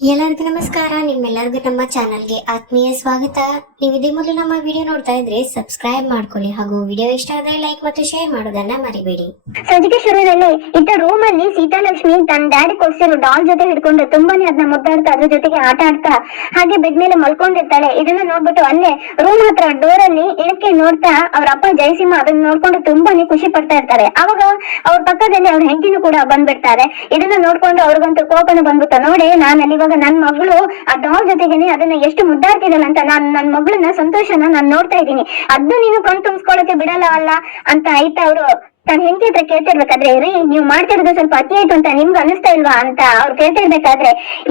ಎಲ್ಲರಿಗೂ ನಮಸ್ಕಾರ. ನಿಮ್ಮೆಲ್ಲರಿಗೂ ನಮ್ಮ ಚಾನಲ್ಗೆ ಆತ್ಮೀಯ ಸ್ವಾಗತ. ನೀವು ಇದೇ ಮೊದಲು ನಮ್ಮ ವಿಡಿಯೋ ನೋಡ್ತಾ ಇದ್ರೆ ಸಬ್ಸ್ಕ್ರೈಬ್ ಮಾಡ್ಕೊಳ್ಳಿ ಹಾಗೂ ವಿಡಿಯೋ ಇಷ್ಟ ಆದ್ರೆ ಲೈಕ್ ಮತ್ತು ಶೇರ್ ಮಾಡೋದನ್ನ ಮರಿಬೇಡಿ. ಸಜಿಕೆ ಶುರುವಲ್ಲಿ ಇದ್ದ ರೂಮ್ ಅಲ್ಲಿ ಸೀತಾಲಕ್ಷ್ಮಿ ತನ್ನ ಡ್ಯಾಡಿ ಕೊಡ್ಸಿರೋ ಡಾಲ್ ಜೊತೆ ಹಿಡ್ಕೊಂಡು ತುಂಬಾನೇ ಅದನ್ನ ಮುದ್ದಾಡ್ತಾ ಅದ್ರ ಜೊತೆಗೆ ಆಟ ಆಡ್ತಾ ಹಾಗೆ ಬೆಡ್ ಮೇಲೆ ಮಲ್ಕೊಂಡಿರ್ತಾಳೆ. ಇದನ್ನ ನೋಡ್ಬಿಟ್ಟು ಅಲ್ಲೇ ರೂಮ್ ಹತ್ರ ಡೋರ್ ಅಲ್ಲಿ ಇಳಕ್ಕೆ ನೋಡ್ತಾ ಅವ್ರ ಅಪ್ಪ ಜಯಸಿಂಹ ಅದನ್ನ ನೋಡ್ಕೊಂಡು ತುಂಬಾನೇ ಖುಷಿ ಪಡ್ತಾ ಇರ್ತಾರೆ. ಅವಾಗ ಅವ್ರ ಪಕ್ಕದಲ್ಲಿ ಅವ್ರ ಹೆಂಡಿನೂ ಕೂಡ ಬಂದ್ಬಿಡ್ತಾರೆ. ಇದನ್ನ ನೋಡ್ಕೊಂಡು ಅವ್ರಿಗಂತೂ ಕೋಪನ ಬಂದ್ಬಿಟ್ಟು ನೋಡಿ, ನಾನು ಅಲ್ಲಿ ಇವಾಗ ನನ್ ಮಗಳು ಆ ಡಾಲ್ ಜೊತೆಗೇನೆ ಅದನ್ನ ಎಷ್ಟು ಮುದ್ದಾಡ್ತಿದಲ್ಲ ಅಂತ ನಾನ್ ನನ್ ಮಗಳನ್ನ ಸಂತೋಷನ ನಾನ್ ನೋಡ್ತಾ ಇದ್ದೀನಿ. ಅದು ನೀನು ಕಣ್ ತುಂಬಿಸ್ಕೊಳಕ್ಕೆ ಬಿಡಲ್ಲ ಅಲ್ಲ ಅಂತ ಆಯ್ತಾ ಅವರು? ತನ್ನ ಹೆಂಡತಿ ಹತ್ರ ಕೇಳ್ತಿರ್ಬೇಕಾದ್ರೆ, ರೀ, ನೀವು ಮಾಡ್ತಿರೋದು ಸ್ವಲ್ಪ ಅತಿ ಆಯ್ತು ಅಂತ ನಿಮ್ಗೆ ಅನಿಸ್ತಾ ಇಲ್ವಾ? ಅಂತ ಅವ್ರು ಕೇಳ್ತಿರ್ಬೇಕಾದ್ರೆ,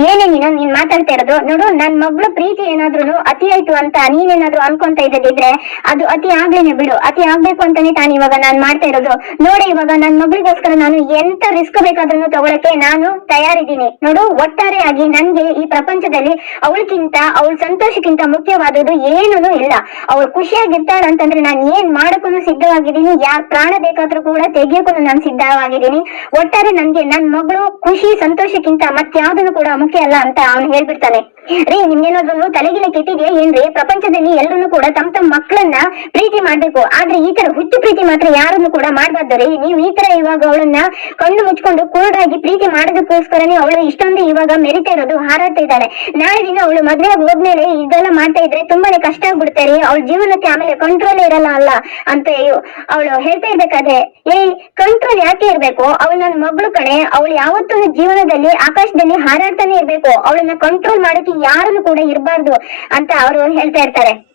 ಏನೇ ನೀನು, ನೀನ್ ಮಾತಾಡ್ತಾ ಇರೋದು, ನೋಡು, ನನ್ ಮಗಳು ಪ್ರೀತಿ ಏನಾದ್ರು ಅತಿ ಆಯ್ತು ಅಂತ ನೀನೇನಾದ್ರು ಅನ್ಕೊಂತ ಇದ್ದಿದ್ರೆ, ಅದು ಅತಿ ಆಗ್ಲೇನೆ ಬಿಡು, ಅತಿ ಆಗ್ಬೇಕು ಅಂತಾನೆ ತಾನು ಇವಾಗ ನಾನ್ ಮಾಡ್ತಾ ಇರೋದು. ನೋಡಿ, ಇವಾಗ ನನ್ ಮಗಳಿಗೋಸ್ಕರ ನಾನು ಎಂತ ರಿಸ್ಕ್ ಬೇಕಾದ್ರೂ ತಗೊಳಕ್ಕೆ ನಾನು ತಯಾರಿದ್ದೀನಿ. ನೋಡು ಒಟ್ಟಾರೆಯಾಗಿ ನನ್ಗೆ ಈ ಪ್ರಪಂಚದಲ್ಲಿ ಅವಳಕ್ಕಿಂತ ಅವಳ ಸಂತೋಷಕ್ಕಿಂತ ಮುಖ್ಯವಾದದ್ದು ಏನೂ ಇಲ್ಲ. ಅವಳು ಖುಷಿಯಾಗಿರ್ತಾಳ ಅಂತಂದ್ರೆ ನಾನು ಏನ್ ಮಾಡಕ್ಕೂ ಸಿದ್ಧವಾಗಿದ್ದೀನಿ ಯಾರ್ ಪ್ರಾಣ ಬೇಕಾದ್ರೂ ಕೂಡ ತೆಗಿಯಕ್ಕೂ ನಾನು ಸಿದ್ಧವಾಗಿದ್ದೀನಿ. ಒಟ್ಟಾರೆ ನನ್ಗೆ ನನ್ ಮಗಳು ಖುಷಿ, ಸಂತೋಷಕ್ಕಿಂತ ಮತ್ಯಾವ್ದನ್ನು ಕೂಡ ಮುಖ್ಯ ಅಲ್ಲ ಅಂತ ಅವನು ಹೇಳ್ಬಿಡ್ತಾನೆ. ರೀ, ನಿಮ್ಗೇನಾದ್ರು ತಲೆಗಿನ ಕೆಟ್ಟಿದ್ಯಾ ಏನ್ರಿ? ಪ್ರಪಂಚದಲ್ಲಿ ಎಲ್ಲರೂ ಕೂಡ ತಮ್ಮ ತಮ್ಮ ಮಕ್ಕಳನ್ನ ಪ್ರೀತಿ ಮಾಡ್ಬೇಕು. ಆದ್ರೆ ಈ ತರ ಹುಚ್ಚು ಪ್ರೀತಿ ಮಾತ್ರ ಯಾರನ್ನು ಕೂಡ ಮಾಡ್ಬಾರ್ದು ರೀ. ನೀವು ಈ ತರ ಇವಾಗ ಅವಳನ್ನ ಕಣ್ಣು ಮುಚ್ಕೊಂಡು ಕುರುಡಾಗಿ ಪ್ರೀತಿ ಮಾಡೋದಕ್ಕೋಸ್ಕರನೇ ಅವಳು ಇಷ್ಟೊಂದು ಇವಾಗ ಮೆರಿತಾ ಇರೋದು, ಹಾರಾಡ್ತಾ ಇದ್ದಾಳೆ. ನಾಳೆ ದಿನ ಅವಳು ಮದ್ವೆ ಹೋದ್ಮೇಲೆ ಇದೆಲ್ಲ ಮಾಡ್ತಾ ಇದ್ರೆ ತುಂಬಾನೇ ಕಷ್ಟ ಆಗ್ಬಿಡ್ತಾರೆ ಅವಳ ಜೀವನಕ್ಕೆ ಆಮೇಲೆ ಕಂಟ್ರೋಲ್ ಇರಲ್ಲ ಅಲ್ಲ ಅಂತ ಅವಳು ಹೇಳ್ತಾ ಇರ್ಬೇಕಾದ್ರೆ ಏಯ್ ಕಂಟ್ರೋಲ್ ಯಾಕೆ ಇರ್ಬೇಕು? ಅವಳು ನನ್ನ ಮಗಳು ಕಣೆ. ಅವಳು ಯಾವತ್ತೂ ಜೀವನದಲ್ಲಿ, ಆಕಾಶದಲ್ಲಿ ಹಾರಾಡ್ತಾನೆ ಇರ್ಬೇಕು. ಅವಳನ್ನ ಕಂಟ್ರೋಲ್ ಮಾಡೋಕೆ ಯಾರನ್ನು ಕೂಡ ಇರಬಾರ್ದು ಅಂತ ಅವರು ಹೇಳ್ತಾ ಇರ್ತಾರೆ.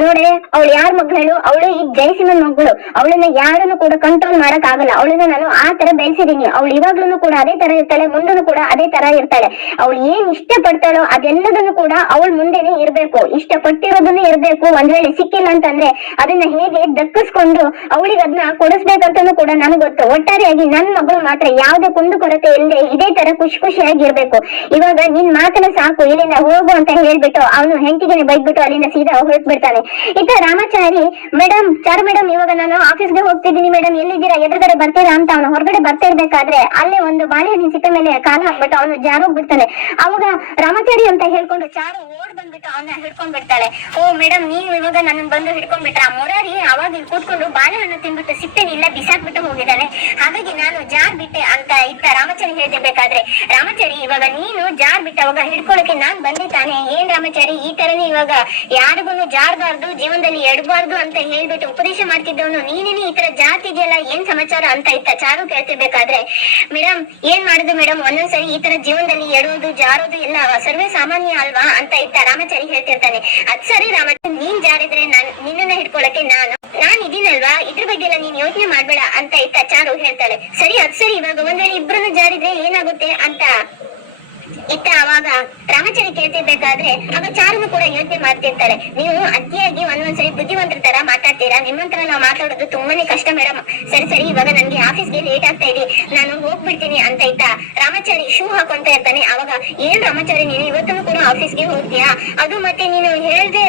ನೋಡಿ ಅವಳು ಯಾರ ಮಗಳು? ಅವಳು ಈ ಜಯಸಿಂಹನ್ ಮಗಳು. ಅವಳನ್ನ ಯಾರನ್ನು ಕೂಡ ಕಂಟ್ರೋಲ್ ಮಾಡಕ್ ಆಗಲ್ಲ ಅವಳನ್ನ ನಾನು ಆ ತರ ಬೆಳೆಸಿದೀನಿ ಅವಳು ಇವಾಗ್ಲೂ ಕೂಡ ಅದೇ ತರ ಇರ್ತಾಳೆ ಮುಂದೂ ಕೂಡ ಅದೇ ತರ ಇರ್ತಾಳೆ. ಅವಳು ಏನ್ ಇಷ್ಟ ಪಡ್ತಾಳೋ ಅದೆಲ್ಲದನ್ನು ಕೂಡ ಅವಳ ಮುಂದೆನೆ ಇರ್ಬೇಕು. ಇಷ್ಟ ಪಟ್ಟಿರೋದನ್ನ ಇರ್ಬೇಕು. ಒಂದ್ ವೇಳೆ ಸಿಕ್ಕಿಲ್ಲ ಅಂತಂದ್ರೆ ಅದನ್ನ ಹೇಗೆ ದಕ್ಕಿಸ್ಕೊಂಡು ಅವಳಿಗೆ ಅದನ್ನ ಕೊಡಿಸ್ಬೇಕಂತಾನು ಕೂಡ ನನಗೆ ಗೊತ್ತು. ಒಟ್ಟಾರೆಯಾಗಿ ನನ್ ಮಗಳು ಮಾತ್ರ ಯಾವ್ದೇ ಕುಂದು ಕೊರತೆ ಇಲ್ಲದೆ ಇದೇ ತರ ಖುಷಿ ಖುಷಿಯಾಗಿ ಇರ್ಬೇಕು ಇವಾಗ ನಿನ್ ಮಾತನ್ನ ಸಾಕು, ಇಲ್ಲಿಂದ ಹೋಗು ಅಂತ ಹೇಳ್ಬಿಟ್ಟು ಅವನು ಹೆಂಡತಿಗೆ ಬೈದ್ಬಿಟ್ಟು ಅಲ್ಲಿಂದ ಸೀದಾ ಹೊರಟ್ಬಿಡ್ತಾನೆ ಇತ್ತ ರಾಮಾಚಾರಿ ಮೇಡಮ್ ಚಾರು ಮೇಡಮ್ ಇವಾಗ ನಾನು ಆಫೀಸ್ಗೆ ಹೋಗ್ತಿದ್ದೀನಿ ಮೇಡಮ್ ಎಲ್ಲಿದ್ದೀರಾ? ಎದುರುಗಡೆ ಬರ್ತೀರಾ ಅಂತ ಅವನು ಹೊರಗಡೆ ಬರ್ತಾ ಇರ್ಬೇಕಾದ್ರೆ ಅಲ್ಲೇ ಒಂದು ಬಾಳೆಹಣ್ಣಿನ ಸಿಕ್ಕ ಮೇಲೆ ಕಾಲು ಹಾಕ್ಬಿಟ್ಟು ಅವನು ಜಾರೋಗ್ಬಿಡ್ತಾನೆ. ಅವಾಗ ರಾಮಾಚಾರಿ ಅಂತ ಹೇಳ್ಕೊಂಡು ಚಾರು ಓಡ್ ಬಂದ್ಬಿಟ್ಟು ಅವನ್ನ ಹಿಡ್ಕೊಂಡ್ ಬಿಡ್ತಾಳೆ ಓ ಮೇಡಮ್ ನೀವು ಇವಾಗ ನನ್ನ ಬಂದು ಹಿಡ್ಕೊಂಡ್ ಬಿಟ್ರ ಮುರಾರಿ ಅವಾಗ ಇಲ್ಲಿ ಕೂತ್ಕೊಂಡು ಬಾಳೆಹಣ್ಣು ತಿನ್ಬಿಟ್ಟು ಸಿಪ್ಪೆನ ಇಲ್ಲ ಬಿಸಾಕ್ಬಿಟ್ಟು ಹೋಗಿದ್ದಾನೆ ಹಾಗಾಗಿ ನಾನು ಜಾರ್ ಬಿಟ್ಟೆ ಅಂತ ಇತ್ತ ರಾಮಾಚಾರಿ ಹೇಳ್ತಿರ್ಬೇಕಾದ್ರೆ, ರಾಮಾಚಾರಿ, ಇವಾಗ ನೀನು ಜಾರ್ ಬಿಟ್ಟ ಅವಾಗ ಹಿಡ್ಕೊಳಕ್ಕೆ ನಾನ್ ಬಂದೆ ತಾನೆ ಏನ್ ರಾಮಾಚಾರಿ? ಈ ತರನೇ ಇವಾಗ ಯಾರಿಗೂ ಜಾರ್ಬಾರ್ದು ಜೀವನದಲ್ಲಿ ಎಡಬಾರ್ದು ಅಂತ ಹೇಳ್ಬಿಟ್ಟು ಉಪದೇಶ ಮಾಡ್ತಿದ್ದವನು ನೀನೇನೆ ಈ ತರ ಜಾತಿದೆಯಲ್ಲ ಏನ್ ಸಮಾಚಾರ ಅಂತ ಇತ್ತ? ಚಾರು ಕೇಳ್ತಿರ್ಬೇಕಾದ್ರೆ ಮೇಡಮ್ ಏನ್ ಮಾಡುದು ಮೇಡಮ್ ಒಂದೊಂದ್ಸರಿ ಈ ತರ ಜೀವನದಲ್ಲಿ ಎಡುವುದು ಜಾರೋದು ಎಲ್ಲ ಸರ್ವೇ ಸಾಮಾನ್ಯ ಅಲ್ವಾ? ಅಂತ ಇತ್ತ ರಾಮಾಚಾರಿ ಹೇಳ್ತಿರ್ತಾನೆ. ಅದ್ ಸರಿ ರಾಮಾಚಾರಿ, ನೀನ್ ಜಾರಿದ್ರೆ ನಾನ್ ನಿನ್ನನ್ನ ಹಿಡ್ಕೊಳಕ್ಕೆ ನಾನು, ನಾನ್ ಇದೀನಲ್ವಾ? ಇದ್ರ ಬಗ್ಗೆ ನೀನ್ ಯೋಚನೆ ಮಾಡ್ಬೇಡ, ಅಂತ ಇತ್ತ ಚಾರು ಹೇಳ್ತಾಳೆ. ಸರಿ, ಅದ್ ಸರಿ, ಇವಾಗ ಒಂದ್ ವೇಳೆ ಇಬ್ರನ್ನ ಜಾರಿದ್ರೆ ಏನಾಗುತ್ತೆ? ಅಂತ ಇತ್ತ ಅವಾಗ ರಾಮಾಚಾರಿ ಕೇಳ್ತಿರ್ಬೇಕಾದ್ರೆ ಆಗ ಚಾರುನು ಕೂಡ ಯೋಚನೆ ಮಾಡ್ತಿರ್ತಾರೆ ನೀವು ಅತಿಯಾಗಿ ಒಂದೊಂದ್ಸರಿ ಬುದ್ಧಿವಂತರ ತರ ಮಾತಾಡ್ತೀರಾ? ನಿಮ್ಮಂತರ ನಾವು ಮಾತಾಡೋದು ತುಂಬಾನೇ ಕಷ್ಟ ಮೇಡಮ್. ಸರಿ ಸರಿ, ಇವಾಗ ನನ್ಗೆ ಆಫೀಸ್ಗೆ ಲೇಟ್ ಆಗ್ತಾ ಇದೆ. ನಾನು ಹೋಗ್ಬಿಡ್ತೀನಿ ಅಂತ ಇತ್ತ? ರಾಮಾಚಾರಿ ಶೂ ಹಾಕೊಂತ ಇರ್ತಾನೆ. ಅವಾಗ ಏನ್ ರಾಮಾಚಾರಿ ನೀನು ಇವತ್ತು ಆಫೀಸ್ಗೆ ಹೋಗ್ತೀಯಾ ಅದು ಮತ್ತೆ ನೀನು ಹೇಳ್ದೆ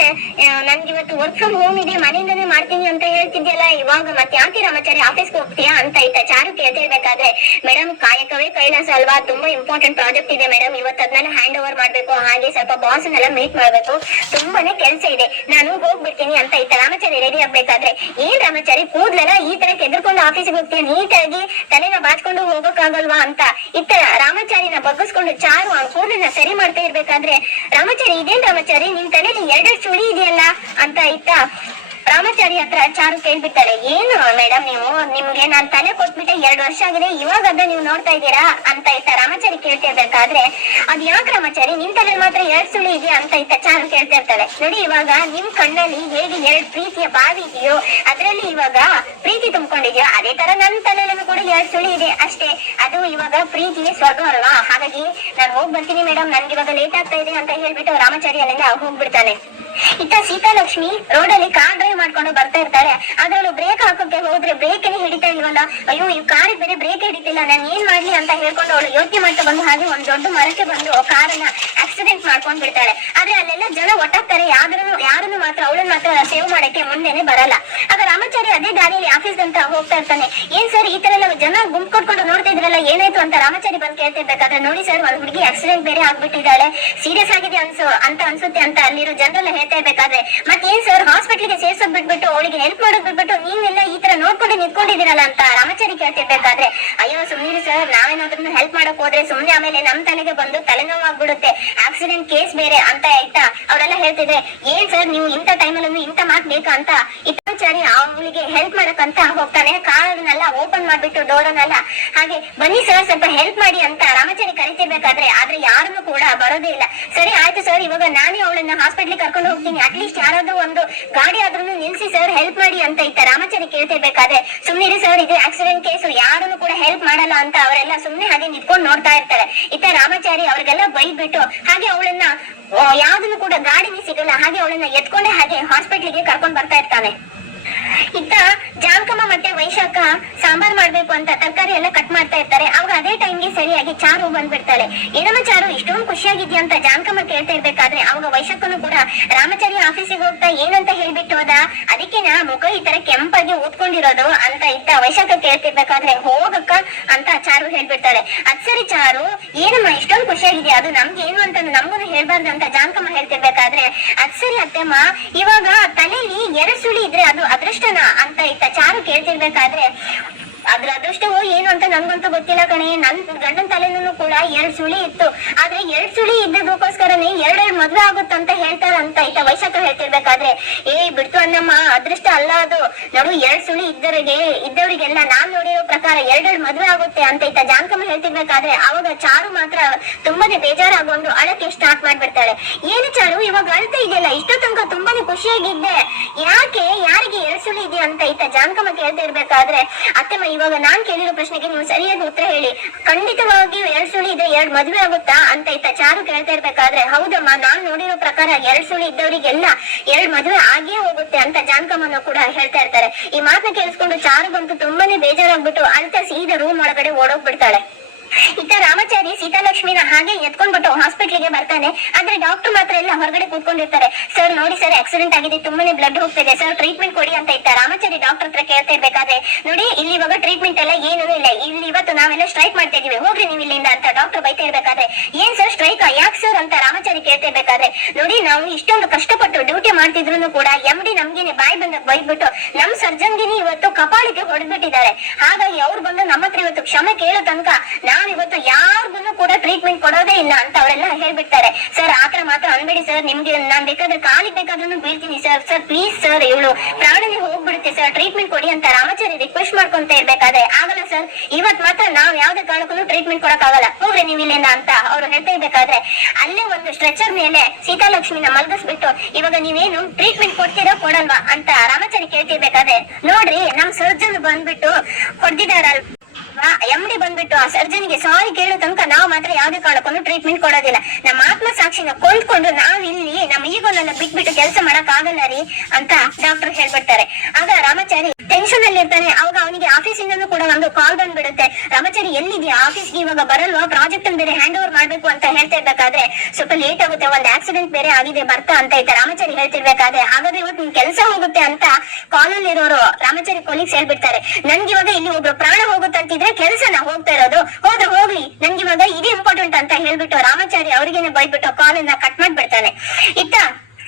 ನನ್ಗೆ ಇವತ್ತು ವರ್ಕ್ ಫ್ರಮ್ ಹೋಮ್ ಇದೆ, ಮನೆಯಿಂದನೇ ಮಾಡ್ತೀನಿ ಅಂತ ಹೇಳ್ತಿದ್ಯಲ್ಲ, ಇವಾಗ ಮತ್ತೆ ಯಾಕೆ ರಾಮಾಚಾರಿ ಆಫೀಸ್ಗೆ ಹೋಗ್ತೀಯಾ ಅಂತ ಆಯ್ತಾ ಚಾರು ಕೇಳ್ತಿರ್ಬೇಕಾದ್ರೆ ಮೇಡಮ್ ಕಾಯಕವೇ ಕೈಲಾಸ ಅಲ್ವಾ? ತುಂಬಾ ಇಂಪಾರ್ಟೆಂಟ್ ಪ್ರಾಜೆಕ್ಟ್ ಇದೆ ಮೇಡಮ್ ಇವತ್ತು ಅದನ್ನ ಹ್ಯಾಂಡ್ ಓವರ್ ಮಾಡ್ಬೇಕು, ಹಾಗೆ ಸ್ವಲ್ಪ ಬಾಸ್ ನೆಲ್ಲ ಮೀಟ್ ಮಾಡ್ಬೇಕು. ತುಂಬಾನೇ ಕೆಲಸ ಇದೆ. ನಾನು ಹೋಗ್ಬಿಡ್ತೀನಿ ಅಂತ ಇತ್ತ ರಾಮಾಚಾರಿ ರೆಡಿ ಆಗ್ಬೇಕಾದ್ರೆ, ಏನ್ ರಾಮಾಚಾರಿ, ಕೂದ್ಲಲ್ಲ ಈ ತರ ಕೆದ್ರಕೊಂಡು ಆಫೀಸ್ಗೆ ಹೋಗ್ತೀಯ? ನೀಟಾಗಿ ತಲೆನ ಬಾಚ್ಕೊಂಡು ಹೋಗೋಕ್ಕಾಗಲ್ವಾ? ಅಂತ ಇತ್ತ ರಾಮಾಚಾರಿನ ಬಗ್ಗಿಸ್ಕೊಂಡು ಚಾರು ಆ ಕೂದಲನ್ನ ಸರಿ ಮಾಡ್ತಾ ಇರ್ಬೇಕಾದ್ರೆ ರಾಮಾಚಾರಿ ಇದೇನ್ ರಾಮಚಾರಿ? ನಿನ್ ತಲೆಯಲ್ಲಿ ಎರಡೆರಡು ಸುಳಿ ಇದೆಯಲ್ಲ ಅಂತ ಇತ್ತ? ರಾಮಾಚಾರಿ ಹತ್ರ ಚಾರು ಕೇಳ್ಬಿಡ್ತಾಳೆ ಏನು ಮೇಡಮ್ ನೀವು? ನಿಮ್ಗೆ ನಾನ್ ತಲೆ ಕೊಟ್ಬಿಟ್ಟೆ ಎರಡು ವರ್ಷ ಆಗಿದೆ ಇವಾಗ ಅದ ನೀವು ನೋಡ್ತಾ ಇದ್ದೀರಾ ಅಂತ ಇತ್ತ ರಾಮಾಚಾರಿ ಕೇಳ್ತಿರ್ಬೇಕಾದ್ರೆ, ಅದ್ ಯಾಕೆ ರಾಮಾಚಾರಿ? ನಿಮ್ ತಲೆ ಮಾತ್ರ ಎರಡ್ ಸುಳಿ ಇದೆಯಾ ಅಂತ ಇತ್ತ ಚಾರು ಕೇಳ್ತಿರ್ತಾಳೆ. ನೋಡಿ, ಇವಾಗ ನಿಮ್ ಕಣ್ಣಲ್ಲಿ ಹೇಗೆ ಎರಡ್ ಪ್ರೀತಿಯ ಬಾವಿ ಇದೆಯೋ, ಅದ್ರಲ್ಲಿ ಇವಾಗ ಪ್ರೀತಿ ತುಂಬಿಕೊಂಡಿದ್ಯೋ, ಅದೇ ತರ ನನ್ ತಲೆಯಲ್ಲೂ ಕೂಡ ಎರಡ್ ಸುಳಿ ಇದೆ ಅಷ್ಟೇ. ಅದು ಇವಾಗ ಪ್ರೀತಿಗೆ ಸ್ವರ್ಗ ಅಲ್ವಾ? ಹಾಗಾಗಿ ನಾನು ಹೋಗ್ ಬರ್ತೀನಿ ಮೇಡಮ್ ನನ್ಗೆ ಇವಾಗ ಲೇಟ್ ಆಗ್ತಾ ಇದೆ ಅಂತ ಹೇಳ್ಬಿಟ್ಟು ರಾಮಾಚಾರಿ ಅಲ್ಲಿಂದ ಹೋಗ್ಬಿಡ್ತಾನೆ. ಇತ್ತ ಸೀತಾಲಕ್ಷ್ಮಿ ರೋಡಲ್ಲಿ ಕಾರ್ ಡ್ರೈವ್ ಮಾಡ್ಕೊಂಡು ಬರ್ತಾ ಇರ್ತಾರೆ. ಅದ್ರಲ್ಲೂ ಬ್ರೇಕ್ ಹಾಕೋಕೆ ಹೋದ್ರೆ ಬ್ರೇಕ್ ಹಿಡಿತಾ ಇಲ್ವಲ್ಲ? ಅಯ್ಯೋ, ಈ ಕಾರ್ ಬೇರೆ ಬ್ರೇಕ್ ಹಿಡಿತಿಲ್ಲ. ನಾನು ಏನ್ ಮಾಡ್ಲಿ ಅಂತ ಹೇಳ್ಕೊಂಡು ಅವಳು ಯೋಚನೆ ಮಾಡ್ತಾ ಬಂದು ಹಾಗೆ ಒಂದ್ ದೊಡ್ಡ ಮರಕ್ಕೆ ಬಂದು ಕಾರನ್ನ ಆಕ್ಸಿಡೆಂಟ್ ಮಾಡ್ಕೊಂಡ್ ಬಿಡ್ತಾಳೆ ಆದ್ರೆ ಅಲ್ಲೆಲ್ಲ ಜನ ಒಟ್ಟಾಗ್ತಾರೆ. ಯಾರನ್ನು ಯಾರನ್ನು ಮಾತ್ರ ಅವಳನ್ನ ಮಾತ್ರ ಸೇವ್ ಮಾಡಕ್ಕೆ ಮುಂದೆನೆ ಬರಲ್ಲ. ಆಗ ರಾಮಾಚಾರಿ ಅದೇ ದಾರಿಯಲ್ಲಿ ಆಫೀಸ್ ಅಂತ ಹೋಗ್ತಾ ಇರ್ತಾನೆ. ಏನ್ ಸರ್ ಈ ತರ ಎಲ್ಲ ಜನ ಗುಂಪು ಕೊಟ್ಕೊಂಡು ನೋಡ್ತಾ ಇದ್ರಲ್ಲ, ಏನಾಯ್ತು ಅಂತ ರಾಮಚಾರಿ ಬಂದ್ ಕೇಳ್ತಿರ್ಬೇಕಾದ್ರೆ ನೋಡಿ ಸರ್ ಒಂದ್ ಹುಡುಗಿ ಆಕ್ಸಿಡೆಂಟ್ ಬೇರೆ ಆಗ್ಬಿಟ್ಟಿದ್ದಾಳೆ. ಸೀರಿಯಸ್ ಆಗಿದೆ ಅನ್ಸು, ಅಂತ ಅನ್ಸುತ್ತೆ ಅಂತ ಅಲ್ಲಿರೋ ಜನರೆಲ್ಲ ಹೇಳ್ತಾ ಇರ್ಬೇಕಾದ್ರೆ. ಏನ್ ಸರ್ ಹಾಸ್ಪಿಟ್ಲಿಗೆ ಸೇರ್ಸೋದ್ ಬಿಟ್ಬಿಟ್ಟು, ಅವಳಿಗೆ ಹೆಲ್ಪ್ ಮಾಡೋದ್ ಬಿಟ್ಬಿಟ್ಟು, ನೀವೆಲ್ಲ ಈ ತರ ನೋಡ್ಕೊಂಡು ನಿಂತ್ಕೊಂಡಿದ್ದೀರಲ್ಲ ಅಂತ ರಾಮಾಚಾರಿ ಕೇಳ್ತಿರ್ಬೇಕಾದ್ರೆ, ಅಯ್ಯೋ ಸುಮ್ಮನೆ ಸರ್ ನಾವೇನಾದ್ರೂ ಹೆಲ್ಪ್ ಮಾಡಕ್ ಹೋದ್ರೆ ಸುಮ್ನೆ ಆಮೇಲೆ ನಮ್ ತಲೆಗೆ ಬಂದು ತಲೆನೋವಾಗ್ಬಿಡುತ್ತೆ. ಆಕ್ಸಿಡೆಂಟ್ ಕೇಸ್ ಬೇರೆ, ಅಂತ ಆಯ್ತಾ ಅವರೆಲ್ಲ ಹೇಳ್ತಿದ್ರೆ, ಏನ್ ಸರ್, ನೀವು ಇಂಥ ಟೈಮಲ್ಲೂ ಇಂಥ ಮಾತು ಬೇಕಾ ಅಂತ ಇತ್ತಾಚಾರಿ ಅವಳಿಗೆ ಹೆಲ್ಪ್ ಮಾಡಕ್ಕಂತ ಹೋಗ್ತಾನೆ. ಕಾರನ್ನೆಲ್ಲ ಓಪನ್ ಮಾಡ್ಬಿಟ್ಟು ಡೋರನ್ನೆಲ್ಲ ಹಾಗೆ, ಬನ್ನಿ ಸರ್ ಸ್ವಲ್ಪ ಹೆಲ್ಪ್ ಮಾಡಿ ಅಂತ ರಾಮಾಚಾರಿ ಕರಿತಿರ್ಬೇಕಾದ್ರೆ, ಆದ್ರೆ ಯಾರನ್ನು ಕೂಡ ಬರೋದೇ ಇಲ್ಲ. ಸರಿ, ಆಯ್ತು ಸರ್ ಇವಾಗ ನಾನೇ ಅವಳನ್ನ ಹಾಸ್ಪಿಟ್ಲಿಗೆ ಕರ್ಕೊಂಡು ಹೋಗ್ತೀನಿ. ಅಟ್ಲೀಸ್ಟ್ ಯಾರಾದ್ರೂ ಒಂದು ಗಾಡಿ ಆದ್ರೂ ನಿಲ್ಸಿ ಸರ್ ಹೆಲ್ಪ್ ಮಾಡಿ ಅಂತ ಇತ್ತ ರಾಮಾಚಾರಿ ಕೇಳ್ತಿರ್ಬೇಕಾದ್ರೆ. ಸುಮ್ಮನೆ ಸರ್ ಇದು ಆಕ್ಸಿಡೆಂಟ್ ಕೇಸು ಯಾರನ್ನು ಕೂಡ ಹೆಲ್ಪ್ ಮಾಡಲ್ಲ ಅಂತ ಅವರೆಲ್ಲ ಸುಮ್ಮನೆ ಹಾಗೆ ನಿಂತ್ಕೊಂಡು ನೋಡ್ತಾ ಇರ್ತಾರೆ. ಇತ್ತ ರಾಮಾಚಾರಿ ಅವ್ರಿಗೆಲ್ಲ ಬೈದ್ಬಿಟ್ಟು ಹಾಗೆ ಅವಳನ್ನ ಯಾವ್ದನ್ನು ಕೂಡ ಗಾಡಿನೇ ಸಿಗಲ್ಲ ಹಾಗೆ ಅವಳನ್ನ ಎತ್ಕೊಂಡೆ ಹಾಗೆ ಹಾಸ್ಪಿಟ್ಲಿಗೆ ಕರ್ಕೊಂಡ್ ಬರ್ತಾ ಇರ್ತಾನೆ ಇತ್ತ ಜಾಂಕಮ್ಮ ಮತ್ತೆ ವೈಶಾಖ ಸಾಂಬಾರ್ ಮಾಡ್ಬೇಕು ಅಂತ ತರಕಾರಿ ಎಲ್ಲ ಕಟ್ ಮಾಡ್ತಾ ಇರ್ತಾರೆ. ಅವಾಗ ಅದೇ ಟೈಮ್ಗೆ ಸರಿಯಾಗಿ ಚಾರು ಬಂದ್ಬಿಡ್ತಾಳೆ. ಏನಮ್ಮ ಚಾರು, ಇಷ್ಟೊಂದು ಖುಷಿಯಾಗಿದ್ಯಾ ಅಂತ ಜಾಂಕಮ್ಮ ಕೇಳ್ತಾ ಇರ್ಬೇಕಾದ್ರೆ ಅವಾಗ ವೈಶಾಖನು ಕೂಡ, ರಾಮಚಾರಿ ಆಫೀಸಿಗೆ ಹೋಗ್ತಾ ಏನಂತ ಹೇಳ್ಬಿಟ್ಟು ಹೋದ? ಅದಕ್ಕೆ ನಾ ಮುಖ ಈ ತರ ಕೆಂಪಾಗಿ ಊದ್ಕೊಂಡಿರೋದು ಅಂತ ಇತ್ತ ವೈಶಾಖ ಕೇಳ್ತಿರ್ಬೇಕಾದ್ರೆ, ಹೋಗಕ್ಕ ಅಂತ ಚಾರು ಹೇಳ್ಬಿಡ್ತಾಳೆ. ಅದ್ ಸರಿ ಚಾರು, ಏನಮ್ಮ ಇಷ್ಟೊಂದು ಖುಷಿಯಾಗಿದ್ಯಾ? ಅದು ನಮ್ಗೆ ಏನು ಅಂತ ನಮ್ಗೂ ಹೇಳ್ಬಾರ್ದು ಅಂತ ಜಾಂಕಮ್ಮ ಹೇಳ್ತಿರ್ಬೇಕಾದ್ರೆ, ಅದ್ ಸರಿ ಅತ್ತೆಮ್ಮ, ಇವಾಗ ತಲೆಯಲ್ಲಿ ಎರಡು ಸುಳಿ ಇದ್ರೆ ಅದು ಅದೃಷ್ಟನ ಅಂತ ಇತ್ತ ಚಾರು ಕೇಳ್ತಿರ್ಬೇಕಾದ್ರೆ ಅದ್ರ ಅದೃಷ್ಟವೋ ಏನು ಅಂತ ನನ್ಗಂತೂ ಗೊತ್ತಿಲ್ಲ ಕಣೆ. ನನ್ ಗಂಡನ ತಲೆನೂ ಕೂಡ ಎರಡ್ ಸುಳಿ ಇತ್ತು. ಆದ್ರೆ ಎರಡ್ ಸುಳಿ ಇದ್ದದಕ್ಕೋಸ್ಕರನೇ ಎರಡೆರಡು ಮದ್ವೆ ಆಗುತ್ತಂತ ಹೇಳ್ತಾರಂತ ಇತ್ತ ವೈಶಾಖ ಹೇಳ್ತಿರ್ಬೇಕಾದ್ರೆ. ಏ ಅನ್ನಮ್ಮ ಅದೃಷ್ಟ ಅಲ್ಲ ಅದು. ನೋಡು, ಎರಡ್ ಸುಳಿ ಇದ್ದವರಿಗೆ, ಇದ್ದವರಿಗೆಲ್ಲ ನಾನ್ ನೋಡಿರೋ ಪ್ರಕಾರ ಎರಡೆರಡು ಮದ್ವೆ ಆಗುತ್ತೆ ಅಂತ ಇತ್ತ ಜಾನ್ಕಮ್ಮ ಹೇಳ್ತಿರ್ಬೇಕಾದ್ರೆ ಅವಾಗ ಚಾರು ಮಾತ್ರ ತುಂಬಾನೇ ಬೇಜಾರಾಗೊಂಡು ಅಳಕ್ಕೆ ಸ್ಟಾರ್ಟ್ ಮಾಡ್ಬಿಡ್ತಾಳೆ. ಏನು ಚಾರು, ಇವಾಗ ಅಳ್ತಾ ಇದೆಯಲ್ಲ, ಇಷ್ಟೋ ತನಕ ತುಂಬಾನೇ ಖುಷಿಯಾಗಿದ್ದೆ. ಯಾಕೆ, ಯಾರಿಗೆ ಎರಡ್ ಸುಳಿ ಇದೆಯಾ ಅಂತ ಇತ್ತ ಜಾನ್ಕಮ್ಮ ಕೇಳ್ತಿರ್ಬೇಕಾದ್ರೆ, ಅತ್ತಮ್ಮ, ಇವಾಗ ನಾನ್ ಕೇಳಿರೋ ಪ್ರಶ್ನೆಗೆ ನೀವು ಸರಿಯಾದ ಉತ್ತರ ಹೇಳಿ. ಖಂಡಿತವಾಗಿ ಎರಡ್ ಸುಳಿ ಇದೆ, ಎರಡ್ ಮದ್ವೆ ಆಗುತ್ತಾ? ಅಂತ ಇತ್ತ ಚಾರು ಕೇಳ್ತಾ ಇರ್ಬೇಕಾದ್ರೆ ಹೌದಮ್ಮ, ನಾನ್ ನೋಡಿರೋ ಪ್ರಕಾರ ಎರಡ್ ಸುಳಿ ಇದ್ದವರಿಗೆಲ್ಲ ಎರಡ್ ಮದ್ವೆ ಆಗೇ ಹೋಗುತ್ತೆ ಅಂತ ಜಾನ್ಕಮ್ಮನ ಕೂಡ ಹೇಳ್ತಾ ಇರ್ತಾರೆ. ಈ ಮಾತನ್ನ ಕೇಳಿಸ್ಕೊಂಡು ಚಾರು ಬಂತು ತುಂಬಾನೇ ಬೇಜಾರಾಗ್ಬಿಟ್ಟು ಅಳ್ತಾ ಸೀದಾ ರೂಮ್ ಒಳಗಡೆ ಓಡೋಗ್ಬಿಡ್ತಾಳೆ. ಇತ್ತ ರಾಮಚಾರಿ, ಸೀತಾಲಕ್ಷ್ಮಿನ ಹಾಗೆ ಎತ್ಕೊಂಡ್ಬಿಟ್ಟು ಹಾಸ್ಪಿಟ್ಲಿಗೆ ಬರ್ತಾನೆ. ಆದ್ರೆ ಡಾಕ್ಟರ್ ಮಾತ್ರ ಎಲ್ಲ ಹೊರಗಡೆ ಕೂತ್ಕೊಂಡಿರ್ತಾರೆ. ಸರ್ ನೋಡಿ ಸರ್ ಆಕ್ಸಿಡೆಂಟ್ ಆಗಿದೆ. ತುಂಬಾನೇ ಬ್ಲಡ್ ಹೋಗ್ತಿದೆ. ಸರ್ ಟ್ರೀಟ್ಮೆಂಟ್ ಕೊಡಿ ಅಂತ ಇತ್ತ ರಾಮಚಾರಿ ಡಾಕ್ಟರ್ ಹತ್ರ ಕೇಳ್ತಾ ಇರ್ಬೇಕಾದ್ರೆ, ನೋಡಿ, ಇಲ್ಲಿ ಇವಾಗ ಟ್ರೀಟ್ಮೆಂಟ್ ಎಲ್ಲ ಏನೂ ಇಲ್ಲ. ಇಲ್ಲಿ ಇವತ್ತು ನಾವೆಲ್ಲ ಸ್ಟ್ರೈಕ್ ಮಾಡ್ತಾ ಇದೀವಿ. ಹೋಗ್ರಿ ನೀವು ಇಲ್ಲಿಂದ ಅಂತ ಡಾಕ್ಟರ್ ಬೈತಾ ಇರ್ಬೇಕಾದ್ರೆ, ಏನ್ ಸರ್ ಸ್ಟ್ರೈಕ್ ಯಾಕೆ ಸರ್ ಅಂತ ರಾಮಚಾರಿ ಕೇಳ್ತಾ ಇರ್ಬೇಕಾದ್ರೆ, ನೋಡಿ, ನಾವು ಇಷ್ಟೊಂದು ಕಷ್ಟಪಟ್ಟು ಡ್ಯೂಟಿ ಮಾಡ್ತಿದ್ರು ಕೂಡ ಎಂ ಡಿ ನಮ್ಗೇನೆ ಬಾಯ್ ಬಂದಾಗ ಬೈದ್ಬಿಟ್ಟು ನಮ್ ಸರ್ಜನ್ಗಿನಿ ಇವತ್ತು ಕಪಾಳಿಗೆ ಹೊಡೆದ್ಬಿಟ್ಟಿದ್ದಾರೆ. ಹಾಗಾಗಿ ಅವ್ರು ಬಂದು ನಮ್ಮ ಹತ್ರ ಇವತ್ತು ಕ್ಷಮೆ ಕೇಳೋ ತನಕ ನಾವ್ ಇವತ್ತು ಯಾರಿಗೂ ಕೂಡ ಟ್ರೀಟ್ಮೆಂಟ್ ಕೊಡೋದೇ ಇಲ್ಲ ಅಂತ ಅವರೆಲ್ಲ ಹೇಳ್ಬಿಡ್ತಾರೆ. ಸರ್ ಆತರ ಮಾತ್ರ ಅನ್ಬೇಡಿ ಸರ್ ನಿಮ್ಗೆ ನಾನ್ ಬೇಕಾದ್ರೆ ಕಾಲಿಗೆ ಬೇಕಾದ್ರೂ ಬೀಳ್ತೀನಿ ಸರ್ ಸರ್ ಪ್ಲೀಸ್ ಸರ್ ಇವಳು ಪ್ರಾಣನೇ ಹೋಗ್ಬಿಡುತ್ತೆ ಸರ್ ಟ್ರೀಟ್ಮೆಂಟ್ ಕೊಡಿ ಅಂತ ರಾಮಚಾರಿ ರಿಕ್ವೆಸ್ಟ್ ಮಾಡ್ಕೊಂತ ಇರ್ಬೇಕಾದ್ರೆ ಆಗಲ್ಲ ಸರ್ ಇವತ್ ಮಾತ್ರ ನಾವ್ ಯಾವ್ದೇ ಕಾರಣಕ್ಕೂ ಟ್ರೀಟ್ಮೆಂಟ್ ಕೊಡಕ್ ಆಗಲ್ಲ ಹೋಗ್ರಿ ನೀವು ಇಲ್ಲಿಂದ ಅಂತ ಅವ್ರು ಹೇಳ್ತಾ ಇರ್ಬೇಕಾದ್ರೆ ಅಲ್ಲೇ ಒಂದು ಸ್ಟ್ರೆಚರ್ ಮೇಲೆ ಸೀತಾಲಕ್ಷ್ಮಿನ ಮಲಗಿಸ್ಬಿಟ್ಟು ಇವಾಗ ನೀವೇನು ಟ್ರೀಟ್ಮೆಂಟ್ ಕೊಡ್ತೀರೋ ಕೊಡಲ್ವಾ ಅಂತ ರಾಮಚಾರಿ ಕೇಳ್ತಿರ್ಬೇಕಾದ್ರೆ ನೋಡ್ರಿ ನಮ್ ಸರ್ಜನ್ ಬಂದ್ಬಿಟ್ಟು ಹೊಡೆದಿದಾರಲ್ವಾ ಎಂ ಡಿ ಬಂದ್ಬಿಟ್ಟು ಆ ಸರ್ಜನ್ಗೆ ಸಾರಿ ಕೇಳೋ ತನಕ ನಾವು ಮಾತ್ರ ಯಾವ್ದೇ ಕಾರಣಕ್ಕೂ ಟ್ರೀಟ್ಮೆಂಟ್ ಕೊಡೋದಿಲ್ಲ. ನಮ್ಮ ಆತ್ಮ ಸಾಕ್ಷಿನ ಕೊಂಡ್ಕೊಂಡು ನಾವ್ ಇಲ್ಲಿ ನಮ್ಮ ಈಗ ಬಿಟ್ಬಿಟ್ಟು ಕೆಲಸ ಮಾಡಕ್ ಆಗಲ್ಲ ರೀ ಅಂತ ಡಾಕ್ಟರ್ ಹೇಳ್ಬಿಡ್ತಾರೆ. ಆಗ ರಾಮಚಾರಿ ಟೆನ್ಷನ್ ಇರ್ತಾನೆ ಅವಾಗ ಅವನಿಗೆ ಆಫೀಸಿಂದನೂ ಕೂಡ ಒಂದು ಕಾಲ್ ಬಂದ್ಬಿಡುತ್ತೆ. ರಾಮಚಾರಿ, ಎಲ್ಲಿದ್ಯಾ? ಆಫೀಸ್ಗೆ ಇವಾಗ ಬರಲ್ವಾ? ಪ್ರಾಜೆಕ್ಟ್ ಬೇರೆ ಹ್ಯಾಂಡ್ ಓವರ್ ಮಾಡ್ಬೇಕು ಅಂತ ಹೇಳ್ತಾ ಇರ್ಬೇಕಾದ್ರೆ ಸ್ವಲ್ಪ ಲೇಟ್ ಆಗುತ್ತೆ, ಒಂದ್ ಆಕ್ಸಿಡೆಂಟ್ ಬೇರೆ ಆಗಿದೆ, ಬರ್ತಾ ಅಂತ ಇದ್ದ ರಾಮಚಾರಿ ಹೇಳ್ತಿರ್ಬೇಕಾದ್ರೆ, ಹಾಗಾದ್ರೆ ಇವತ್ತು ನಿನ್ ಕೆಲಸ ಹೋಗುತ್ತೆ ಅಂತ ಕಾಲಲ್ಲಿ ಇರೋರು ರಾಮಚಾರಿ ಕೊಲೀಗ್ಸ್ ಹೇಳ್ಬಿಡ್ತಾರೆ. ನನ್ಗೆ ಇವಾಗ ಇಲ್ಲಿ ಒಬ್ರು ಪ್ರಾಣ ಹೋಗುತ್ತಂತಿದ್ರೆ ಕೆಲಸ ನಾ ಹೋಗ್ತಾ ಇರೋದು. ಹೋದ್ರೆ ಹೋಗ್ಲಿ. ನನ್ಗೆ ಇವಾಗ ಇದು ಇಂಪಾರ್ಟೆಂಟ್ ಅಂತ ಹೇಳ್ಬಿಟ್ಟು ರಾಮಚಾರಿ ಅವ್ರಿಗೇನೆ ಬೈದ್ಬಿಟ್ಟು ಕಾಲನ್ನ ಕಟ್ ಮಾಡ್ಬಿಡ್ತಾನೆ. ಇತ್ತ?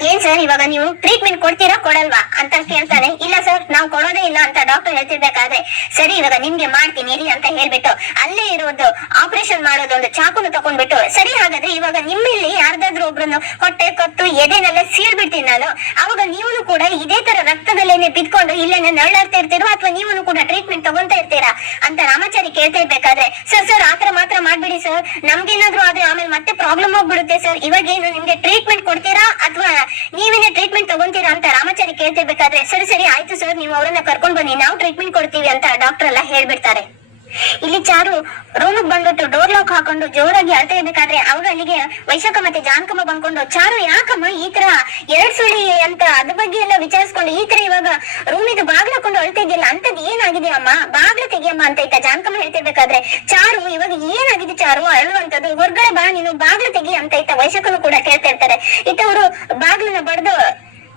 ಏನ್ ಸರ್ ಇವಾಗ ನೀವು ಟ್ರೀಟ್ಮೆಂಟ್ ಕೊಡ್ತೀರಾ ಕೊಡಲ್ವಾ? ಅಂತ ಕೇಳ್ತಾನೆ. ಇಲ್ಲ ಸರ್ ನಾವು ಕೊಡೋದೇ ಇಲ್ಲ ಅಂತ ಡಾಕ್ಟರ್ ಹೇಳ್ತಿರ್ಬೇಕಾದ್ರೆ, ಸರಿ, ಇವಾಗ ನಿಮ್ಗೆ ಮಾಡ್ತೀನಿ, ಇರಿ ಅಂತ ಹೇಳ್ಬಿಟ್ಟು, ಅಲ್ಲೇ ಇರೋದು ಆಪರೇಷನ್ ಮಾಡೋದು ಒಂದು ಚಾಕುನ ತಕೊಂಡ್ಬಿಟ್ಟು ಸರಿ, ಹಾಗಾದ್ರೆ ಇವಾಗ ನಿಮ್ಮಲ್ಲಿ ಯಾರ್ದಾದ್ರೂ ಒಬ್ರನ್ನು ಹೊಟ್ಟೆ ಕತ್ತು, ಎದೆನೆಲ್ಲ ಸೀಳ್ಬಿಡ್ತೀನಿ ನಾನು. ಅವಾಗ ನೀವು ಕೂಡ ಇದೇ ತರ ರಕ್ತದಲ್ಲೇನೆ ಬಿದ್ಕೊಂಡು ಇಲ್ಲೇನೆ ನರಳಾಡ್ತಾ ಇರ್ತೀರೋ ಅಥವಾ ನೀವು ಕೂಡ ಟ್ರೀಟ್ಮೆಂಟ್ ತಗೊಂತಾ ಇರ್ತೀರಾ? ಅಂತ ರಾಮಾಚಾರಿ ಕೇಳ್ತಾ ಇರ್ಬೇಕಾದ್ರೆ ಸರ್ ಸರ್ ಆತರ ಮಾಡ್ಬಿಡಿ ಸರ್ ನಮ್ಗೇನಾದ್ರು ಆದ್ರೆ ಆಮೇಲೆ ಮತ್ತೆ ಪ್ರಾಬ್ಲಮ್ ಹೋಗ್ಬಿಡುತ್ತೆ ಸರ್ ಇವಾಗ ಏನು ನಿಮ್ಗೆ ಟ್ರೀಟ್ಮೆಂಟ್ ಕೊಡ್ತೀರಾ ಅಥವಾ ನೀವೇನೇ ಟ್ರೀಟ್ಮೆಂಟ್ ತಗೊಂತೀರಾ ಅಂತ ರಾಮಾಚಾರಿ ಕೇಳ್ತಿರ್ಬೇಕಾದ್ರೆ ಸರಿ ಸರಿ, ಆಯ್ತು ಸರ್ ನೀವು ಅವರನ್ನ ಕರ್ಕೊಂಡ್ ಬನ್ನಿ. ನಾವು ಟ್ರೀಟ್ಮೆಂಟ್ ಕೊಡ್ತೀವಿ ಅಂತ ಡಾಕ್ಟರ್ ಎಲ್ಲ ಹೇಳ್ಬಿಡ್ತಾರೆ. ಇಲ್ಲಿ ಚಾರು ರೂಮಿಗೆ ಬಂದ್ಬಿಟ್ಟು ಡೋರ್ ಲಾಕ್ ಹಾಕೊಂಡು ಜೋರಾಗಿ ಅಳ್ತಾ ಇರ್ಬೇಕಾದ್ರೆ ಅವಾಗ ಅಲ್ಲಿಗೆ ವೈಶಾಖ ಮತ್ತೆ ಜಾನಕಮ್ಮ ಬಂದ್ಕೊಂಡು, ಚಾರು, ಯಾಕಮ್ಮ ಈ ತರ ಎರಡ್ ಸುಳಿ ಅಂತ ಅದ್ರ ಬಗ್ಗೆ ಎಲ್ಲ ವಿಚಾರಿಸ್ಕೊಂಡು ಈ ತರ ಇವಾಗ ರೂಮಿದು ಬಾಗ್ಲ ಹಾಕೊಂಡು ಅಳ್ತಾ ಇದೆಯಲ್ಲ ಅಂತದ್ ಏನಾಗಿದೆ ಅಮ್ಮ? ಬಾಗ್ಲ ತೆಗಿಯಮ್ಮ ಅಂತ ಇತ್ತ ಜಾನಕಮ್ಮ ಹೇಳ್ತಿರ್ಬೇಕಾದ್ರೆ, ಚಾರು, ಇವಾಗ ಏನಾಗಿದೆ ಚಾರು? ಅಳುವಂತದ್ದು ಹೊರ್ಗಡೆ ಬಾ ನೀನು, ಬಾಗ್ಲ ತೆಗಿ ಅಂತ ಇತ್ತ ವೈಶಾಖನು ಕೂಡ ಕೇಳ್ತಾ ಇರ್ತಾರೆ. ಇತ್ತ ಅವರು ಬಾಗ್ಲನ್ನ ಬಡ್ದು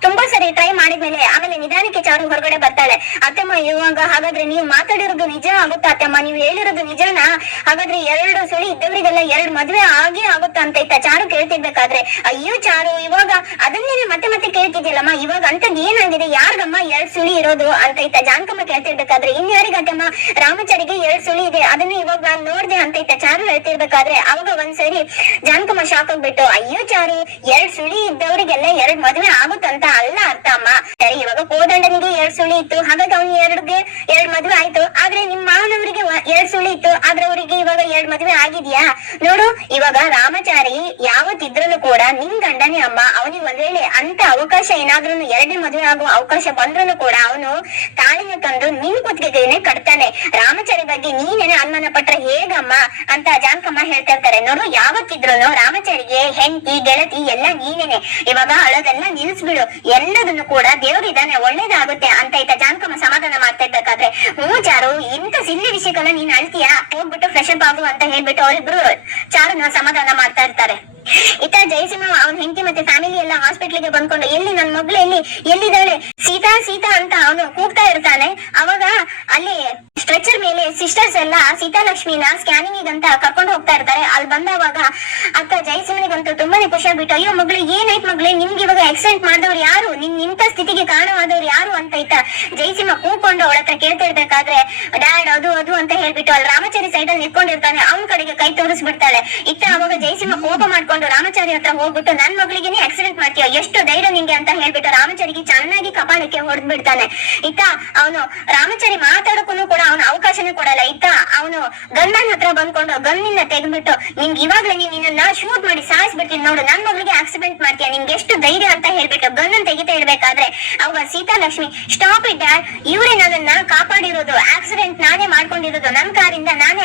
ತುಂಬಾ ಸರಿ ಟ್ರೈ ಮಾಡಿದ್ಮೇಲೆ ಆಮೇಲೆ ನಿಧಾನಕ್ಕೆ ಚಾರು ಹೊರಗಡೆ ಬರ್ತಾಳೆ. ಅತ್ತಮ್ಮ, ಇವಾಗ ಹಾಗಾದ್ರೆ ನೀವು ಮಾತಾಡಿರೋದು ನಿಜ ಆಗುತ್ತಾ ಅತ್ತಮ್ಮ? ನೀವು ಹೇಳಿರೋದು ನಿಜನಾ? ಹಾಗಾದ್ರೆ ಎರಡು ಸುಳಿ ಇದ್ದವರಿಗೆಲ್ಲ ಎರಡು ಮದ್ವೆ ಆಗಿ ಆಗುತ್ತಾ ಅಂತ ಇತ್ತ? ಚಾರು ಕೇಳ್ತಿರ್ಬೇಕಾದ್ರೆ? ಅಯ್ಯೋ ಚಾರು, ಇವಾಗ ಅದನ್ನೇನೆ ಮತ್ತೆ ಮತ್ತೆ ಕೇಳ್ತಿದ್ಯಲ್ಲಮ್ಮ ಇವಾಗ ಅಂತದ್ ಏನಾಗಿದೆ? ಯಾರಿಗಮ್ಮ ಎರಡ್ ಸುಳಿ ಇರೋದು? ಅಂತ ಇತ್ತ ಜಾನಕಮ್ಮ ಕೇಳ್ತಿರ್ಬೇಕಾದ್ರೆ ಇನ್ಯಾರಿಗತ್ತಮ್ಮ ರಾಮಚಾರಿಗೆ ಎರಡ್ ಸುಳಿ ಇದೆ. ಅದನ್ನ ಇವಾಗ ನಾನು ನೋಡ್ದೆ ಅಂತ ಇತ್ತ ಚಾರು ಹೇಳ್ತಿರ್ಬೇಕಾದ್ರೆ ಅವಾಗ ಒಂದ್ಸರಿ ಜಾನಕಮ್ಮ ಶಾಕ್ ಆಗ್ಬಿಟ್ಟು, ಅಯ್ಯೋ ಚಾರು, ಎರಡ್ ಸುಳಿ ಇದ್ದವರಿಗೆಲ್ಲ ಎರಡ್ ಮದ್ವೆ ಆಗುತ್ತಂತ ಅಲ್ಲ ಅರ್ಥ ಅಮ್ಮ. ಸರಿ ಇವಾಗ ಕೋದಂಡನಿಗೆ ಎರಡ್ ಸುಳಿ ಇತ್ತು, ಹಾಗಾಗಿ ಅವ್ನು ಎರಡ್ಗೆ ಎರಡ್ ಮದ್ವೆ ಆಯ್ತು. ಆದ್ರೆ ನಿಮ್ ಮಾವನವರಿಗೆ ಎರಡ್ ಸುಳಿ ಇತ್ತು, ಆದ್ರೆ ಅವರಿಗೆ ಇವಾಗ ಎರಡ್ ಮದ್ವೆ ಆಗಿದ್ಯಾ? ನೋಡು, ಇವಾಗ ರಾಮಚಾರಿ ಯಾವತ್ತಿದ್ರೂ ಕೂಡ ನಿನ್ ಗಂಡನೇ ಅಮ್ಮ, ಅವನಿಗೆ ಒಂದ್ ವೇಳೆ ಅಂತ ಅವಕಾಶ ಏನಾದ್ರೂ ಎರಡನೇ ಮದ್ವೆ ಆಗುವ ಅವಕಾಶ ಬಂದ್ರೂ ಕೂಡ ಅವನು ತಾಳಿನ ತಂದು ನಿನ್ ಕುತ್ತಿಗೆನೆ ಕಟ್ತಾನೆ. ರಾಮಚಾರಿ ಬಗ್ಗೆ ನೀನೇನೆ ಅನುಮಾನ ಪಟ್ರೆ ಹೇಗಮ್ಮ ಅಂತ ಜಾನ್ಕಮ್ಮ ಹೇಳ್ತಾ ಇರ್ತಾರೆ. ನೋಡು ಯಾವತ್ತಿದ್ರು ರಾಮಚಾರಿಗೆ ಹೆಂಡತಿ, ಗೆಳತಿ ಎಲ್ಲ ನೀನೇನೆ. ಇವಾಗ ಅಳೋದೆಲ್ಲ ನಿಲ್ಸ್ಬಿಡು. ಎಲ್ಲದನ್ನು ಕೂಡ ದೇವರಿದ್ದಾನೆ ಒಳ್ಳೇದಾಗುತ್ತೆ ಅಂತ ಇತ್ತ ಜಾನಕಮ್ಮ ಸಮಾಧಾನ ಮಾಡ್ತಾ ಇರ್ಬೇಕಾದ್ರೆ ಹ್ಞೂ ಚಾರು ಇಂಥ ಸಿಲ್ಲಿ ವಿಷಯಗಳನ್ನ ನೀನ್ ಅಳ್ತೀಯಾ? ಹೋಗ್ಬಿಟ್ಟು ಫ್ರೆಶ್ ಅಪ್ ಆಗು ಅಂತ ಹೇಳ್ಬಿಟ್ಟು ಅವ್ರಿಬ್ರು ಚಾರುನ ಸಮಾಧಾನ ಮಾಡ್ತಾ ಇರ್ತಾರೆ. ಇತ್ತ ಜಯಸಿಂಹ ಅವನ ಹೆಂಡತಿ ಮತ್ತೆ ಫ್ಯಾಮಿಲಿ ಎಲ್ಲ ಹಾಸ್ಪಿಟ್ಲಿಗೆ ಬಂದ್ಕೊಂಡು ಎಲ್ಲಿ ನನ್ ಮಗಳು ಎಲ್ಲಿ, ಎಲ್ಲಿದ್ದಾಳೆ? ಸೀತಾ ಸೀತಾ ಅಂತ ಅವನು ಕೂಗ್ತಾ ಇರ್ತಾನೆ. ಅವಾಗ ಅಲ್ಲಿ ಸ್ಟ್ರೆಚರ್ ಮೇಲೆ ಸಿಸ್ಟರ್ಸ್ ಎಲ್ಲ ಸೀತಾಲಕ್ಷ್ಮಿನ ಸ್ಕ್ಯಾನಿಂಗ್ ಅಂತ ಕರ್ಕೊಂಡು ಹೋಗ್ತಾ ಇರ್ತಾರೆ. ಅಲ್ಲಿ ಬಂದವಾಗ ಅಕ್ಕ ಜಯಸಿಂಹನಿಗಂತೂ ತುಂಬಾನೇ ಖುಷಿ ಆಗ್ಬಿಟ್ಟು, ಅಯ್ಯೋ ಮಗಳು, ಏನಾಯ್ತು ಮಗಳೇ? ನಿಮ್ಗೆ ಇವಾಗ ಆಕ್ಸಿಡೆಂಟ್ ಮಾಡಿದವ್ರು ಯಾರು? ನಿನ್ ಇಂಥ ಸ್ಥಿತಿಗೆ ಕಾರಣವಾದವ್ರು ಯಾರು? ಅಂತ ಇತ್ತ ಜಯಸಿಂಹ ಕೂಕೊಂಡು ಅವಳ ಹತ್ರ ಕೇಳ್ತಾ ಇರ್ಬೇಕಾದ್ರೆ ಡ್ಯಾಡ್ ಅದು ಅದು, ಅಂತ ಹೇಳ್ಬಿಟ್ಟು ಅಲ್ಲಿ ರಾಮಚಾರಿ ಸೈಡ್ ಇಟ್ಕೊಂಡಿರ್ತಾನೆ ಅವನ ಕಡೆಗೆ ಕೈ ತೋರಿಸ್ಬಿಡ್ತಾಳೆ ಇತ್ತ ಅವಾಗ ಜಯಸಿಂಹ ಕೋಪ ಮಾಡ್ಕೊಂಡು ರಾಮಚಾರಿ ಹತ್ರ ಹೋಗ್ಬಿಟ್ಟು, ನನ್ ಮಗಳಿಗೆನೆ ಆಕ್ಸಿಡೆಂಟ್ ಮಾಡ್ತೀಯ? ಎಷ್ಟು ಧೈರ್ಯ ನಿಂಗೆ ಅಂತ ಹೇಳ್ಬಿಟ್ಟು ರಾಮಚಾರಿಗೆ ಚೆನ್ನಾಗಿ ಕಪಾಳಕ್ಕೆ ಹೊಡೆದ್ ಬಿಡ್ತಾನೆ ಇತ್ತ ಅವನು ರಾಮಚಾರಿ ಮಾತಾಡಕ್ಕೂ ಕೂಡ ಅವನ ಅವಕಾಶನೇ ಕೊಡಲ್ಲ. ಇತ್ತ ಅವನು ಗಂಡನ ಹತ್ರ ಬಂದ್ಕೊಂಡು ಗನ್ನಿಂದ ತೆಗೆದ್ಬಿಟ್ಟು, ನಿಂಗೆ ಇವಾಗ್ಲೇ ನೀನ್ ನಿನ್ನ ಶೂಟ್ ಮಾಡಿ ಸಾಯಿಸ್ಬಿಡ್ತೀನಿ ನೋಡು. ನನ್ ಮಗಳಿಗೆ ಆಕ್ಸಿಡೆಂಟ್ ಮಾಡ್ತೀಯ? ನಿಂಗೆ ಎಷ್ಟು ಧೈರ್ಯ ಅಂತ ಹೇಳ್ಬಿಟ್ಟು ಗನ್ನನ್ ತೆಗಿತಾ ಇರ್ಬೇಕಾದ್ರೆ, ಅವಾಗ ಸೀತಾಲಕ್ಷ್ಮಿ ಸ್ಟಾಪ್ ಇಟ್ ಡ್ಯಾಡ್ ಇವರೇ ನನ್ನನ್ನ ಕಾಪಾಡಿರೋದು. ಆಕ್ಸಿಡೆಂಟ್ ನಾನೇ ಮಾಡ್ಕೊಂಡಿರೋದು. ನನ್ ಕಾರಿಂದ ನಾನೇ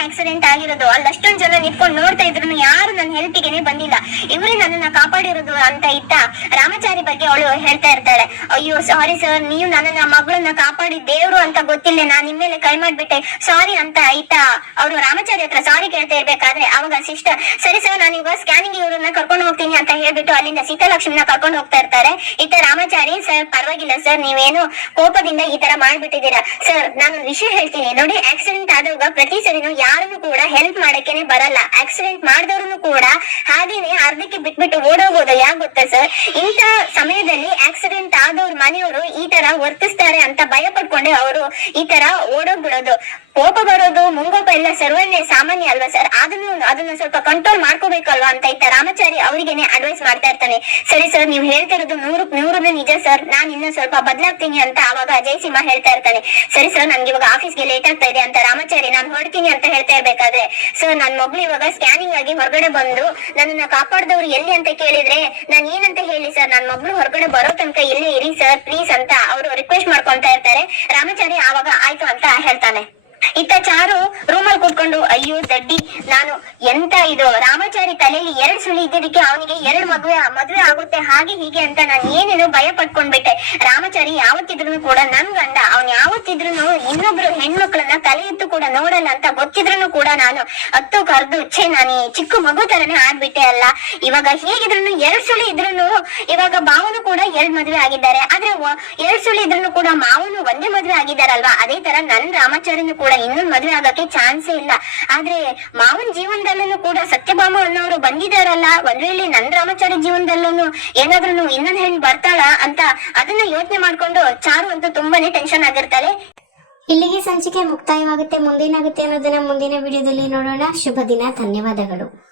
ಆಗಿರೋದು ಅಲ್ಲಿ ಅಷ್ಟೊಂದ್ ಜನ ನಿಂತ್ಕೊಂಡು ನೋಡ್ತಾ ಇದ್ರು ಯಾರು ನನ್ನ ಹೆಲ್ಪಿಗೆನೆ ಬಂದಿಲ್ಲ. ಇವರೇ ನನ್ನನ್ನ ಕಾಪಾಡಿರೋದು ಅಂತ ಇತ್ತ ರಾಮಚಾರಿ ಬಗ್ಗೆ ಅವಳು ಹೇಳ್ತಾ ಇರ್ತಾಳೆ. ಅಯ್ಯೋ ಸಾರಿ ಸರ್ ನೀವು ನನ್ನನ್ನ, ಮಗಳನ್ನ ಕಾಪಾಡಿ ದೇವ್ರು ಅಂತ ಗೊತ್ತಿಲ್ಲ, ನಾನ್ ನಿಮ್ಮ ಮೇಲೆ ಕೈ ಮಾಡ್ಬಿಟ್ಟೆ. ಸಾರಿ ಅಂತ ಇತ್ತ ಅವರು ರಾಮಚಾರಿ ಹತ್ರ ಸಾರಿ ಕೇಳ್ತಾ ಇರ್ಬೇಕಾದ್ರೆ ಅವಾಗ ಸಿಸ್ಟರ್ ಸರಿ ಸರ್ ನಾನು ಇವಾಗ ಸ್ಕ್ಯಾನಿಂಗ್ ಇವ್ರನ್ನ ಕರ್ಕೊಂಡು ಹೋಗ್ತೀನಿ ಅಂತ ಹೇಳ್ಬಿಟ್ಟು ಅಲ್ಲಿಂದ ಸೀತಾಲಕ್ಷ್ಮಿನ ಕರ್ಕೊಂಡು ಹೋಗ್ತಾ ಇರ್ತಾರೆ. ಇತ್ತ ರಾಮಚಾರಿ ಸರ್ ಪರವಾಗಿಲ್ಲ ಸರ್ ನೀವೇನು ಕೋಪದಿಂದ ಈ ತರ ಮಾಡ್ಬಿಟ್ಟಿದ್ದೀರಾ? ಸರ್ ನಾನು ವಿಷಯ ಹೇಳ್ತೀನಿ. ನೋಡಿ ಆಕ್ಸಿಡೆಂಟ್ ಆದಾಗ ಪ್ರತಿ ಸರಿನೂ ಯಾರನ್ನು ಕೂಡ ಹೆಲ್ಪ್ ಮಾಡಕ್ಕೇನೆ ಬರಲ್ಲ. ಆಕ್ಸಿಡೆಂಟ್ ಮಾಡಿದವ್ರು ಕೂಡ ಹಾಗೇನೆ ಅರ್ಧಕ್ಕೆ ಬಿಟ್ಬಿಟ್ಟು ಓಡೋಗೋದು ಯಾಕೆ ಗೊತ್ತಾ ಸರ್ ಇಂತ ಸಮಯದಲ್ಲಿ ಆಕ್ಸಿಡೆಂಟ್ ಆದವ್ರ ಮನೆಯವರು ಈ ತರ ವರ್ತಿಸ್ತಾರೆ ಅಂತ ಭಯ ಪಡ್ಕೊಂಡೆ ಅವರು ಈ ತರ ಓಡೋಗ್ಬಿಡೋದು. ಕೋಪ ಬರೋದು, ಮುಂಗೋಪ ಎಲ್ಲ ಸರ್ವನ್ನೇ ಸಾಮಾನ್ಯ ಅಲ್ವಾ ಸರ್ ಅದನ್ನು, ಅದನ್ನ ಸ್ವಲ್ಪ ಕಂಟ್ರೋಲ್ ಮಾಡ್ಕೋಬೇಕಲ್ವಾ ಅಂತ ಇತ್ತ ರಾಮಚಾರಿ ಅವರಿಗೆನೆ ಅಡ್ವೈಸ್ ಮಾಡ್ತಾ ಇರ್ತಾನೆ. ಸರಿ ಸರ್ ನೀವು ಹೇಳ್ತಿರೋದು ನೂರು, ನೂರನೇ ನಿಜ ಸರ್ ನಾನು ಇನ್ನ ಸ್ವಲ್ಪ ಬದಲಾಗ್ತೀನಿ ಅಂತ ಅವಾಗ ಅಜಯ್ ಸಿಂಹ ಹೇಳ್ತಾ ಇರ್ತಾನೆ. ಸರಿ ಸರ್ ನನ್ಗೆ ಇವಾಗ ಆಫೀಸ್ಗೆ ಲೇಟ್ ಆಗ್ತಾ ಇದೆ ಅಂತ ರಾಮಚಾರಿ, ನಾನು ಹೊರಡ್ತೀನಿ ಅಂತ ಹೇಳ್ತಾ ಇರ್ಬೇಕಾದ್ರೆ ಸೊ ನನ್ ಮಗಳು ಇವಾಗ ಸ್ಕ್ಯಾನಿಂಗ್ ಆಗಿ ಹೊರಗಡೆ ಬಂದು ನನ್ನನ್ನ ಕಾಪಾಡ್ದವ್ರು ಎಲ್ಲಿ ಅಂತ ಕೇಳಿದ್ರೆ, ನಾನ್ ಏನಂತ ಹೇಳಿ ಸರ್, ನನ್ ಮಗಳು ಹೊರಗಡೆ ಬರೋ ತನಕ ಇಲ್ಲೇ ಇರಿ ಸರ್ ಪ್ಲೀಸ್ ಅಂತ ಅವರು ರಿಕ್ವೆಸ್ಟ್ ಮಾಡ್ಕೊಂತ ಇರ್ತಾರೆ. ರಾಮಚಾರಿ ಆವಾಗ ಆಯ್ತು ಅಂತ ಹೇಳ್ತಾನೆ. ಇತ್ತ ಚಾರು ರೂಮಲ್ಲಿ ಕೂತ್ಕೊಂಡು, ಅಯ್ಯೋ, ದಡ್ಡಿ, ನಾನು ಎಂತ ಇದು ರಾಮಾಚಾರಿ ತಲೆಯಲ್ಲಿ ಎರಡ್ ಸುಳಿ ಇದ್ದಿದ್ದಕ್ಕೆ ಅವನಿಗೆ ಎರಡ್ ಮದುವೆ ಮದುವೆ ಆಗುತ್ತೆ, ಹಾಗೆ ಹೀಗೆ ಅಂತ ನಾನು ಏನೇನೋ ಭಯ ಪಟ್ಕೊಂಡ್ಬಿಟ್ಟೆ ರಾಮಾಚಾರಿ ಯಾವತ್ತಿದ್ರು ಕೂಡ ನನ್ ಗಂಡ, ಅವ್ನ್ ಯಾವತ್ತಿದ್ರು ಇನ್ನೊಬ್ರು ಹೆಣ್ಮಕ್ಳನ್ನ ತಲೆ ಎತ್ತು ಕೂಡ ನೋಡಲ್ಲ ಅಂತ ಗೊತ್ತಿದ್ರು ಕೂಡ ನಾನು ಹತ್ತು ಕರೆದು, ಛೇ, ನಾನು ಚಿಕ್ಕ ಮಗು ತರನೇ ಆಡ್ಬಿಟ್ಟೆ ಅಲ್ಲ. ಇವಾಗ ಹೇಗಿದ್ರು ಎರಡ್ ಸುಳಿ ಇದ್ರು ಇವಾಗ ಬಾವುನೂ ಕೂಡ ಎರಡ್ ಮದ್ವೆ ಆಗಿದ್ದಾರೆ. ಆದ್ರೆ ಎರಡು ಸುಳಿ ಇದ್ರು ಕೂಡ ಮಾವನು ಒಂದೇ ಮದ್ವೆ ಆಗಿದ್ದಾರಲ್ವಾ? ಅದೇ ತರ ನನ್ ರಾಮಾಚಾರ್ಯನು ಕೂಡ ಇನ್ನೊಂದ್ ಮದುವೆ ಆಗಕ್ಕೆ ಚಾನ್ಸೇ ಇಲ್ಲ. ಆದ್ರೆ ಮಾವನ್ ಜೀವನದಲ್ಲೂ ಕೂಡ ಸತ್ಯಭಾಮ ಅನ್ನೋರು ಬಂದಿದಾರಲ್ಲ ಒಂದ್ ವೇಳೆ ನನ್ ರಾಮಾಚಾರ್ಯ ಜೀವನದಲ್ಲೂ ಏನಾದ್ರೂ ಇನ್ನೊಂದ್ ಹೆಣ್ ಬರ್ತಾಳ ಅಂತ ಅದನ್ನ ಯೋಚನೆ ಮಾಡ್ಕೊಂಡು ಚಾರು ಅಂತೂ ತುಂಬಾನೇ ಟೆನ್ಷನ್ ಆಗಿರ್ತಾಳೆ ಇಲ್ಲಿಗೆ ಸಂಚಿಕೆ ಮುಕ್ತಾಯವಾಗುತ್ತೆ, ಮುಂದೇನಾಗುತ್ತೆ ಅನ್ನೋದನ್ನ ಮುಂದಿನ ವಿಡಿಯೋದಲ್ಲಿ ನೋಡೋಣ. ಶುಭ ದಿನ, ಧನ್ಯವಾದಗಳು.